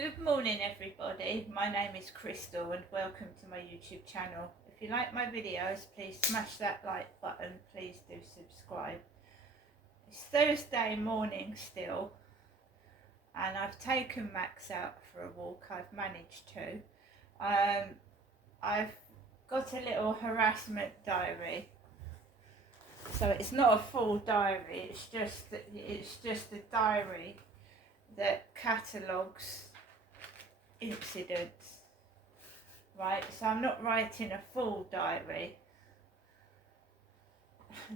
Good morning everybody, my name is Crystal and welcome to my YouTube channel. If you like my videos, please smash that like button, please do subscribe. It's Thursday morning still and I've taken Max out for a walk, I've managed to. I've got a little harassment diary, so it's not a full diary, it's just a diary that catalogues incidents, right? So I'm not writing a full diary.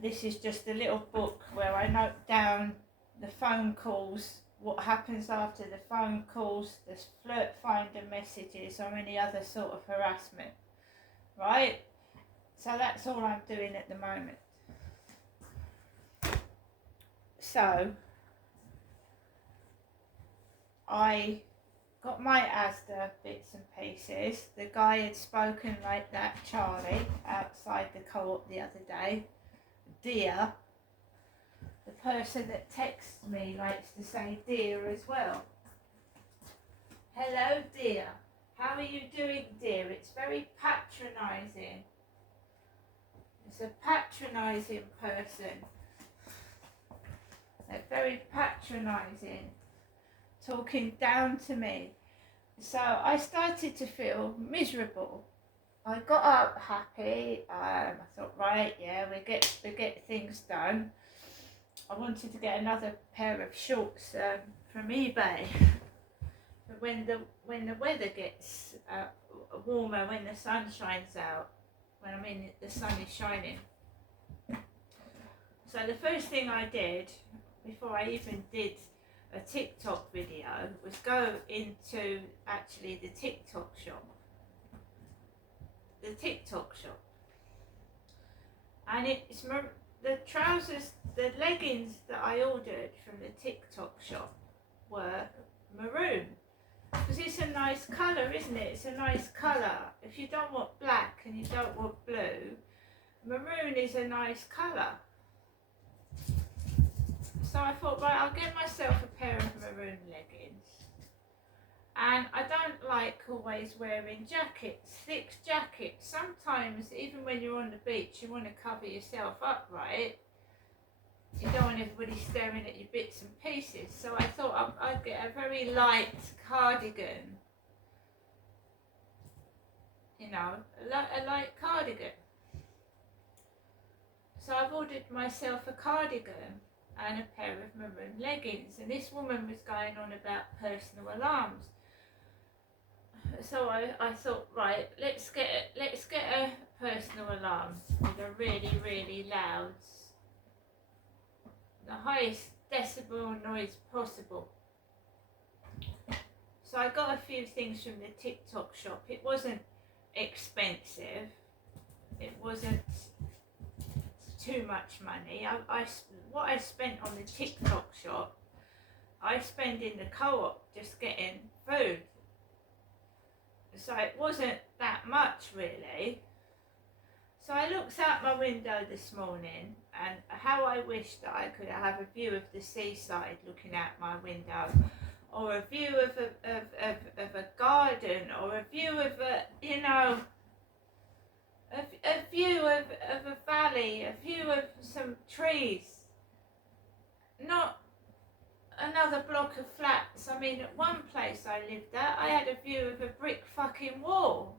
This is just a little book where I note down the phone calls, what happens after the phone calls, the flirt finder messages or any other sort of harassment, right? So that's all I'm doing at the moment. So I got my Asda bits and pieces. The guy had spoken like that, Charlie, outside the co-op the other day. Dear. The person that texts me likes to say dear as well. Hello, dear. How are you doing, dear? It's very patronising. It's a patronising person. They're very patronising, talking down to me. So I started to feel miserable. I got up happy. I thought, right, yeah, we get things done. I wanted to get another pair of shorts from eBay. But when the weather gets warmer, when the sun shines out, when the sun is shining. So the first thing I did before I even did a TikTok video was go into actually the TikTok shop. And it's the trousers, the leggings that I ordered from the TikTok shop were maroon, because it's a nice colour, isn't it? It's a nice colour. If you don't want black and you don't want blue, maroon is a nice colour. So I thought, right, I'll get myself a pair of maroon leggings. And I don't like always wearing jackets, thick jackets. Sometimes, even when you're on the beach, you want to cover yourself up, right? You don't want everybody staring at your bits and pieces. So I thought I'd get a very light cardigan. You know, a light cardigan. So I've ordered myself a cardigan and a pair of maroon leggings. And this woman was going on about personal alarms. So I thought, right, let's get a personal alarm with a really loud, the highest decibel noise possible. So I got a few things from the TikTok shop. It wasn't expensive. It wasn't too much money. What I spent on the TikTok shop, I spend in the co-op just getting food. So it wasn't that much really. So I looked out my window this morning, and how I wish that I could have a view of the seaside looking out my window, or a view of a garden, or a view of a view of a valley, a view of some trees, not another block of flats. I mean, at one place I lived at, I had a view of a brick fucking wall.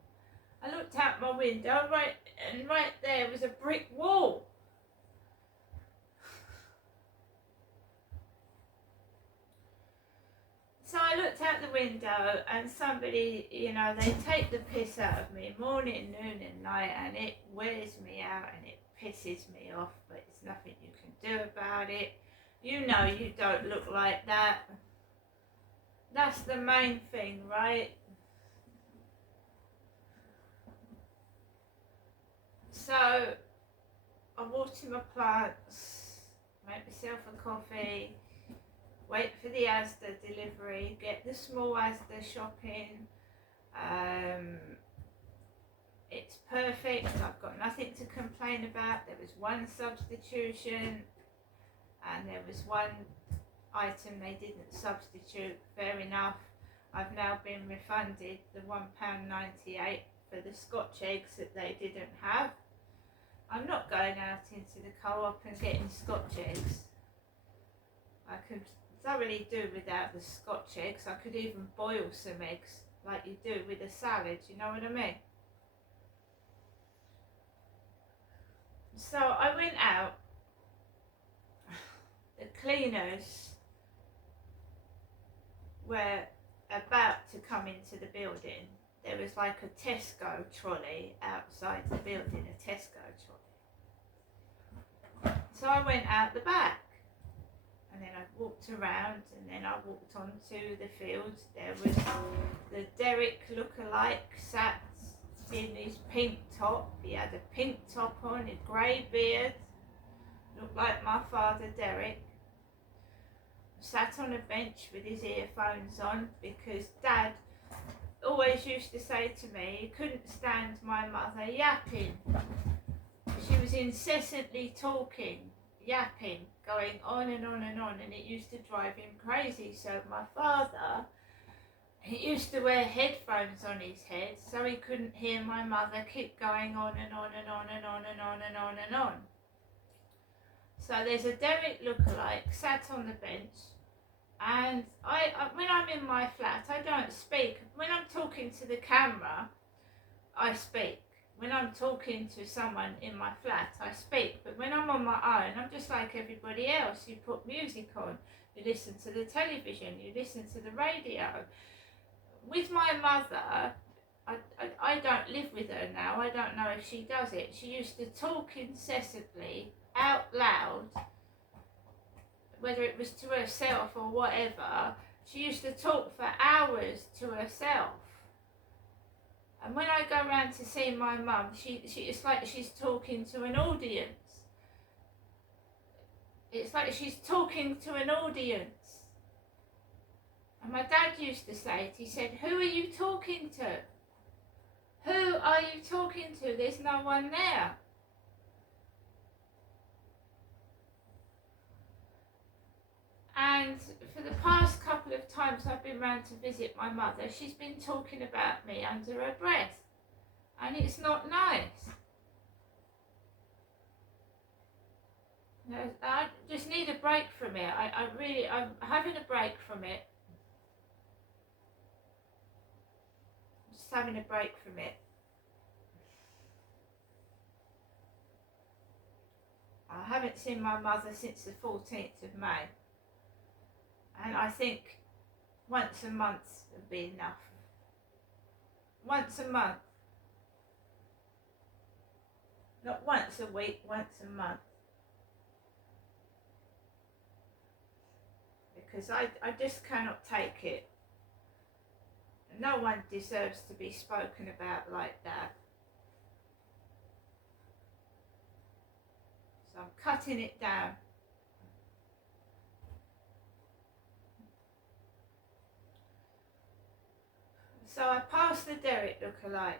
I looked out my window, right there was a brick wall. So I looked out the window, and somebody, they take the piss out of me morning, noon and night, and it wears me out and it pisses me off, but it's nothing you can do about it. You know you don't look like that. That's the main thing, right? So I water my plants, make myself a coffee, wait for the Asda delivery, get the small Asda shopping. It's perfect. I've got nothing to complain about. There was one substitution and there was one item they didn't substitute. Fair enough. I've now been refunded the £1.98 for the Scotch eggs that they didn't have. I'm not going out into the co-op and getting Scotch eggs. I could thoroughly do without the Scotch eggs. I could even boil some eggs like you do with a salad, you know what I mean? So I went out. The cleaners were about to come into the building. There was like a Tesco trolley outside the building, a Tesco trolley. So I went out the back, and then I walked around, and then I walked onto the fields. There was the Derek lookalike sat in his pink top. He had a pink top on, a grey beard, looked like my father Derek. Sat on a bench with his earphones on because Dad always used to say to me he couldn't stand my mother yapping. She was incessantly talking, yapping, going on and on and on, and it used to drive him crazy. So my father, he used to wear headphones on his head so he couldn't hear my mother keep going on and on and on and on and on and on and on. So there's a Derek lookalike sat on the bench, and I when I'm in my flat, I don't speak. When I'm talking to the camera, I speak. When I'm talking to someone in my flat, I speak. But when I'm on my own, I'm just like everybody else. You put music on, you listen to the television, you listen to the radio. With my mother, I don't live with her now. I don't know if she does it. She used to talk incessantly, out loud, whether it was to herself or whatever. She used to talk for hours to herself. And when I go around to see my mum, it's like she's talking to an audience. It's like she's talking to an audience. And my dad used to say it. He said, "Who are you talking to? Who are you talking to? There's no one there." And for the past couple of times I've been round to visit my mother, she's been talking about me under her breath. And it's not nice. I just need a break from it. I'm having a break from it. I'm just having a break from it. I haven't seen my mother since the 14th of May. And I think once a month would be enough. Once a month. Not once a week, once a month. Because I just cannot take it. No one deserves to be spoken about like that. So I'm cutting it down. So I passed the Derek lookalike,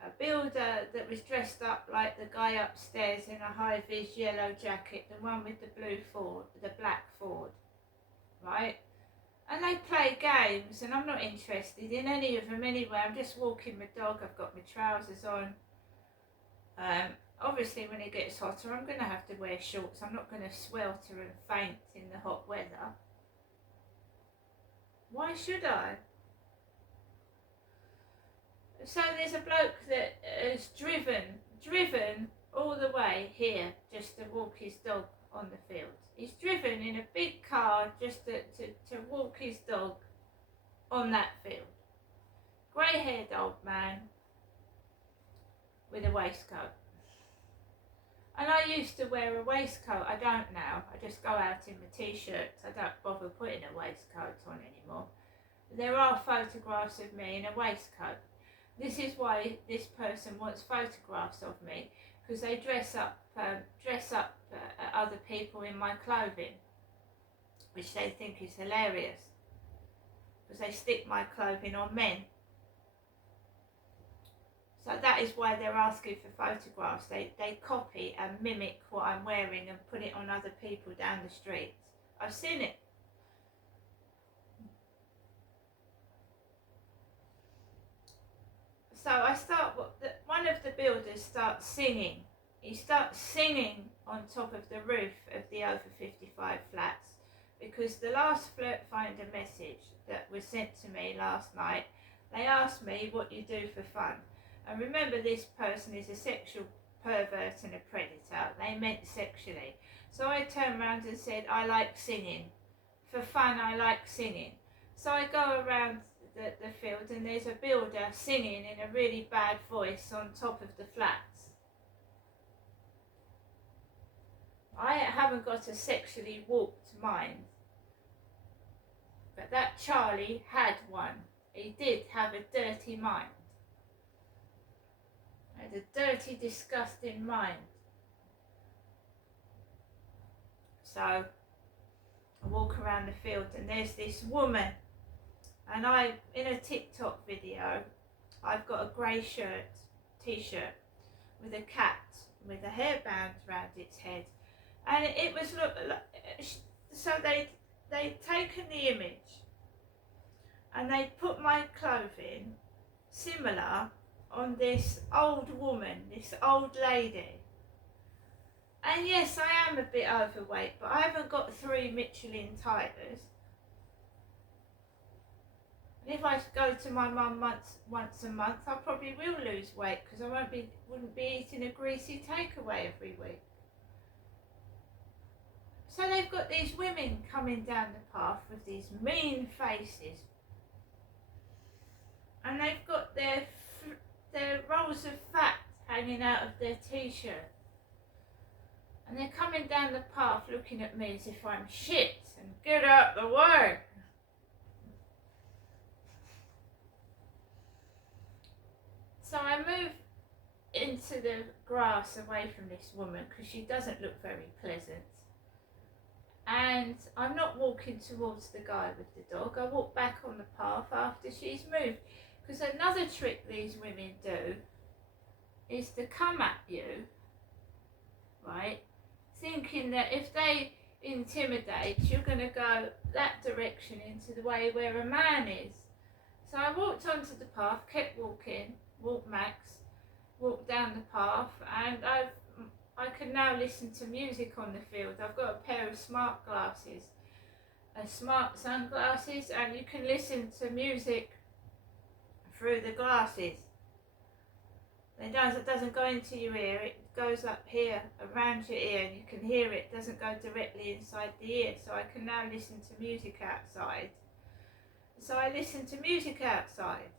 a builder that was dressed up like the guy upstairs in a high-vis yellow jacket, the one with the blue Ford, the black Ford, right? And they play games, and I'm not interested in any of them anyway. I'm just walking my dog. I've got my trousers on. Obviously, when it gets hotter, I'm going to have to wear shorts. I'm not going to swelter and faint in the hot weather. Why should I? So there's a bloke that has driven all the way here just to walk his dog on the field. He's driven in a big car just to walk his dog on that field. Grey-haired old man with a waistcoat. And I used to wear a waistcoat. I don't now. I just go out in my t-shirts. I don't bother putting a waistcoat on anymore. There are photographs of me in a waistcoat. This is why this person wants photographs of me, because they dress up other people in my clothing, which they think is hilarious, because they stick my clothing on men. So that is why they're asking for photographs. They copy and mimic what I'm wearing and put it on other people down the street. I've seen it. So one of the builders starts singing. He starts singing on top of the roof of the over 55 flats, because the last Flirt Finder message that was sent to me last night, they asked me what you do for fun. And remember, this person is a sexual pervert and a predator. They meant sexually. So I turned around and said, I like singing. For fun, I like singing. So I go around the field and there's a builder singing in a really bad voice on top of the flats. I haven't got a sexually warped mind, but that Charlie had one. He did have a dirty mind. He had a dirty, disgusting mind. So I walk around the field and there's this woman, and in a TikTok video, I've got a grey t-shirt with a cat with a hairband around its head, and it was so they'd taken the image and they'd put my clothing similar on this old woman, this old lady. And yes, I am a bit overweight, but I haven't got 3 Michelin tires. And if I go to my mum once a month, I probably will lose weight, because I wouldn't be eating a greasy takeaway every week. So they've got these women coming down the path with these mean faces, and they've got their rolls of fat hanging out of their t-shirt. And they're coming down the path looking at me as if I'm shit and get out the way. So I move into the grass away from this woman because she doesn't look very pleasant. And I'm not walking towards the guy with the dog. I walk back on the path after she's moved. Because another trick these women do is to come at you, right? Thinking that if they intimidate, you're going to go that direction into the way where a man is. So I walked onto the path, kept walking, walked down the path, and I can now listen to music on the field. I've got a pair of smart sunglasses, and you can listen to music through the glasses. It doesn't go into your ear, it goes up here, around your ear, and you can hear it. It doesn't go directly inside the ear, so I can now listen to music outside. So I listen to music outside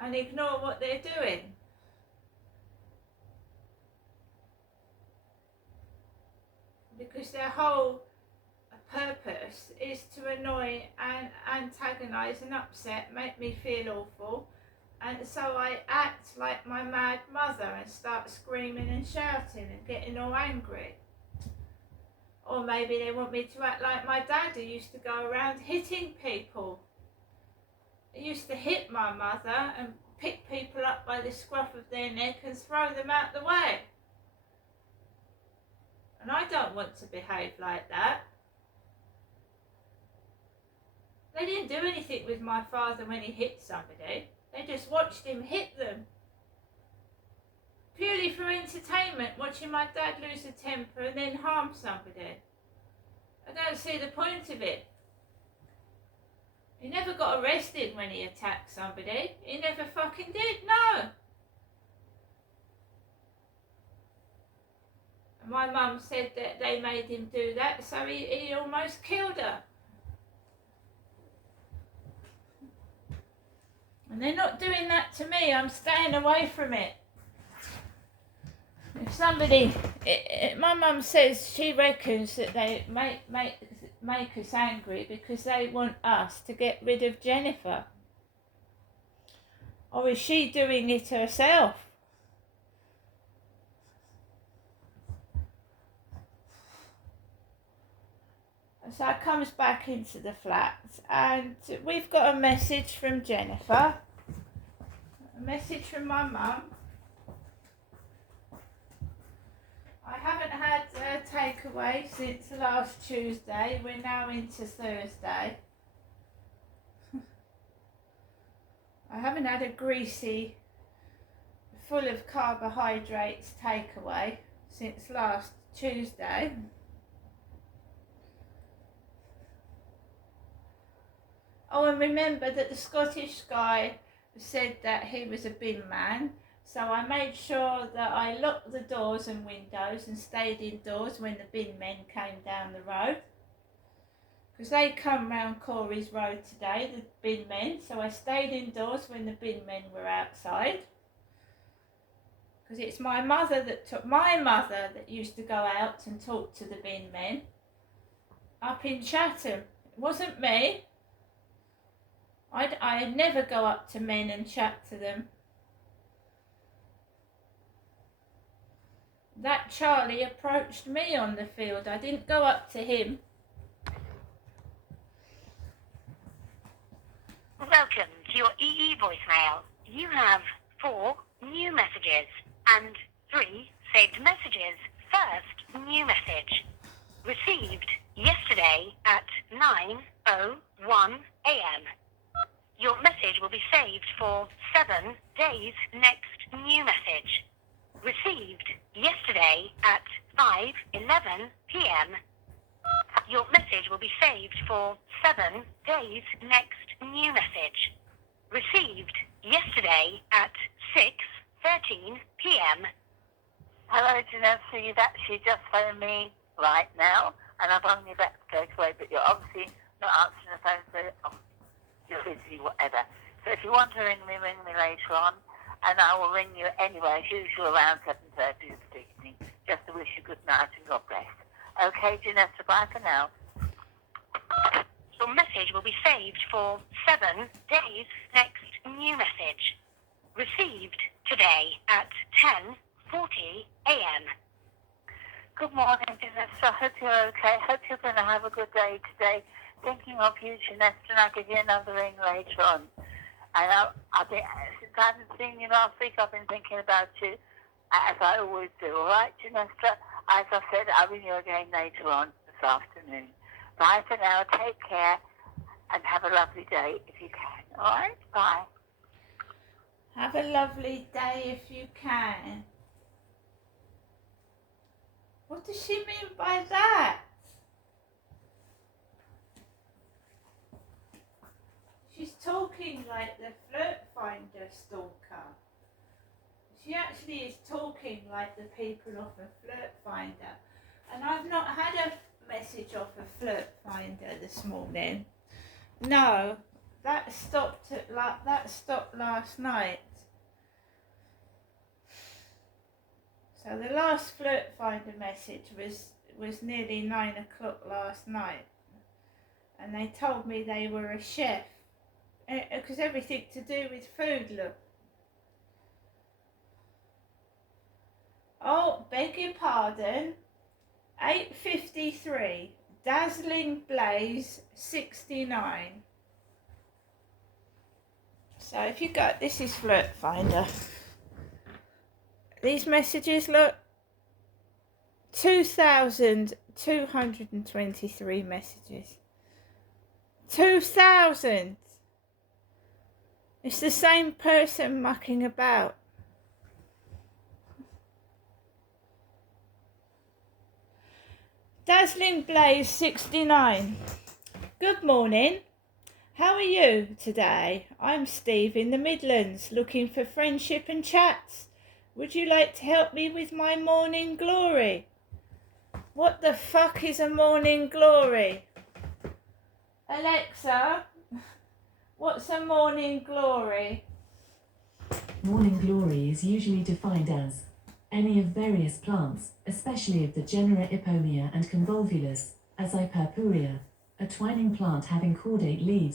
and ignore what they're doing. Because their whole purpose is to annoy and antagonise and upset, make me feel awful. And so I act like my mad mother and start screaming and shouting and getting all angry. Or maybe they want me to act like my dad, who used to go around hitting people. He used to hit my mother and pick people up by the scruff of their neck and throw them out the way. And I don't want to behave like that. They didn't do anything with my father when he hit somebody. They just watched him hit them. Purely for entertainment, watching my dad lose a temper and then harm somebody. I don't see the point of it. He never got arrested when he attacked somebody. He never fucking did, no. And my mum said that they made him do that, so he almost killed her. And they're not doing that to me. I'm staying away from it. If somebody, my mum says she reckons that they make us angry because they want us to get rid of Jennifer. Or is she doing it herself? So I comes back into the flat, and we've got a message from Jennifer, a message from my mum. I haven't had a takeaway since last Tuesday. We're now into Thursday. I haven't had a greasy, full of carbohydrates takeaway since last Tuesday. Oh, and remember that the Scottish guy said that he was a bin man, so I made sure that I locked the doors and windows and stayed indoors when the bin men came down the road. Because they come round Corey's Road today, the bin men, so I stayed indoors when the bin men were outside. Because it's my mother that used to go out and talk to the bin men up in Chatham. It wasn't me. I'd never go up to men and chat to them. That Charlie approached me on the field. I didn't go up to him. Welcome to your EE voicemail. You have 4 new messages and 3 saved messages. First new message. Received yesterday at 9:01 a.m. Your message will be saved for 7 days. Next new message. Received yesterday at 5:11 p.m. Your message will be saved for 7 days. Next new message. Received yesterday at 6:13 p.m. Hello, Janessa. You've actually just phoned me right now, and I've rung you back straight away, but you're obviously not answering the phone, so you're busy, whatever. So if you want to ring me later on, and I will ring you anyway, as usual, around 7:30 this evening, just to wish you good night and God bless. Okay, Janessa, bye for now. Your message will be saved for 7 days. Next new message. Received today at 10:40 a.m. Good morning, Janessa. Hope you're okay. Hope you're going to have a good day today. Thinking of you, Janessa, and I'll give you another ring later on. And I've been, since I haven't seen you last week, I've been thinking about you, as I always do. All right, Janessa? As I said, I'll ring you again later on this afternoon. Bye for now. Take care and have a lovely day if you can. All right? Bye. Have a lovely day if you can. What does she mean by that? She's talking like the Flirt Finder stalker. She actually is talking like the people off of Flirt Finder. And I've not had a message off of Flirt Finder this morning. No, that stopped last night. So the last Flirt Finder message was nearly 9 o'clock last night. And they told me they were a chef. Because everything to do with food, look. Oh, beg your pardon. 8:53. Dazzling Blaze 69. So if you go, this is Flirt Finder. These messages, look. 2,223 messages. 2,000! It's the same person mucking about. Dazzling Blaze 69. Good morning. How are you today? I'm Steve in the Midlands, looking for friendship and chats. Would you like to help me with my morning glory? What the fuck is a morning glory? Alexa, what's a morning glory? Morning glory is usually defined as any of various plants, especially of the genera Ipomea and Convolvulus, as Purpurea, a twining plant having cordate leaves.